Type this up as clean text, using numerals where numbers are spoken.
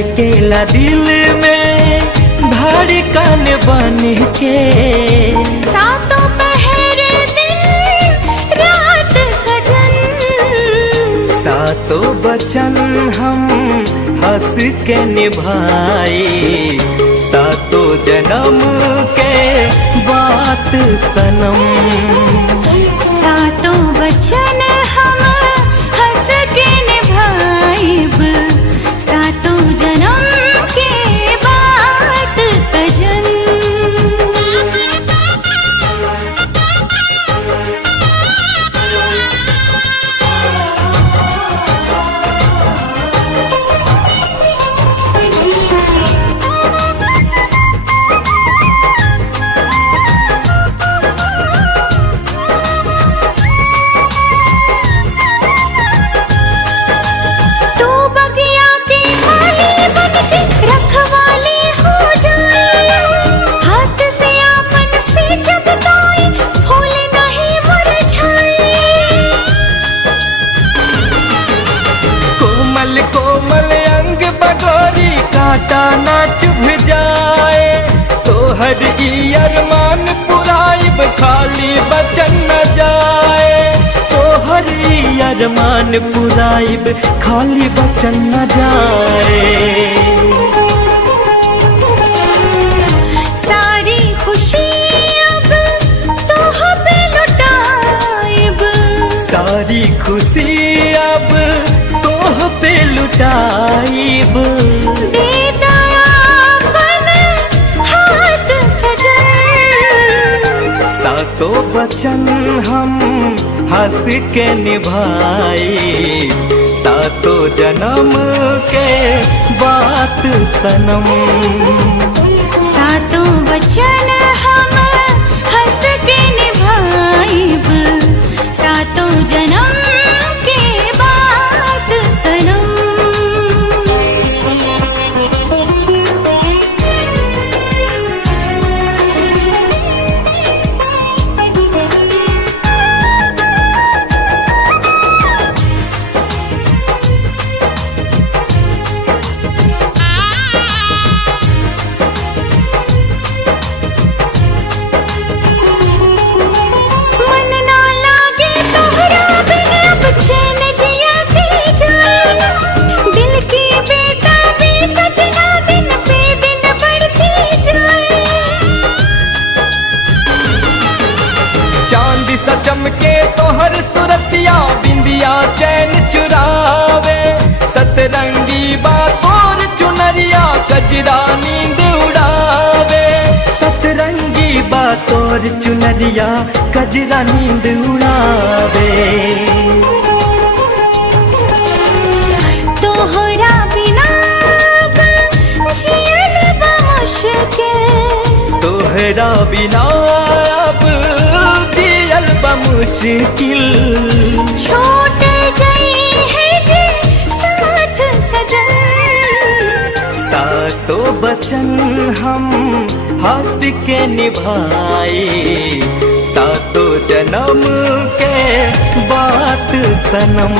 धड़केला दिल में धड़कन बन के। सातों पहर दिन रात सजन, सातों वचन हम हंस के निभाए, सातों जन्म के बात सनम। सातों वचन हम हंस के निभाइब, सातों जन्म के बात सजन। कोमल अंग बगोरी कांटा ना चुभ जाए, तोहर ई अरमान पुराइब खाली बचन न जाए। तोहर ई अरमान पुराइब खाली बचन न जाए। सारी खुशी अब तोह पे लुटाइब, सारी खुशी अब तोह पे लुटाइब। बेदयापन हाथ सजन, सातों वचन हम हंस के निभाए, सातों जन्म के बात सनम। सातों वचन हम हंस के निभाइब, सातों जन्म के बात सनम। चमके तोहर सुरतिया बिंदिया चैन चुरावे, सतरंगी बातोर चुनरिया कजरा नींद उड़ावे। सतरंगी बातोर चुनरिया कजरा नींद उड़ावे। तोहरा बिना जियल बा मुश्किल, तोहरा बिना अब जियल बा मुश्किल। छूट जाई है जे साथ सजन, सातों वचन हम हंस के निभाए, सातों जन्म के बात सनम।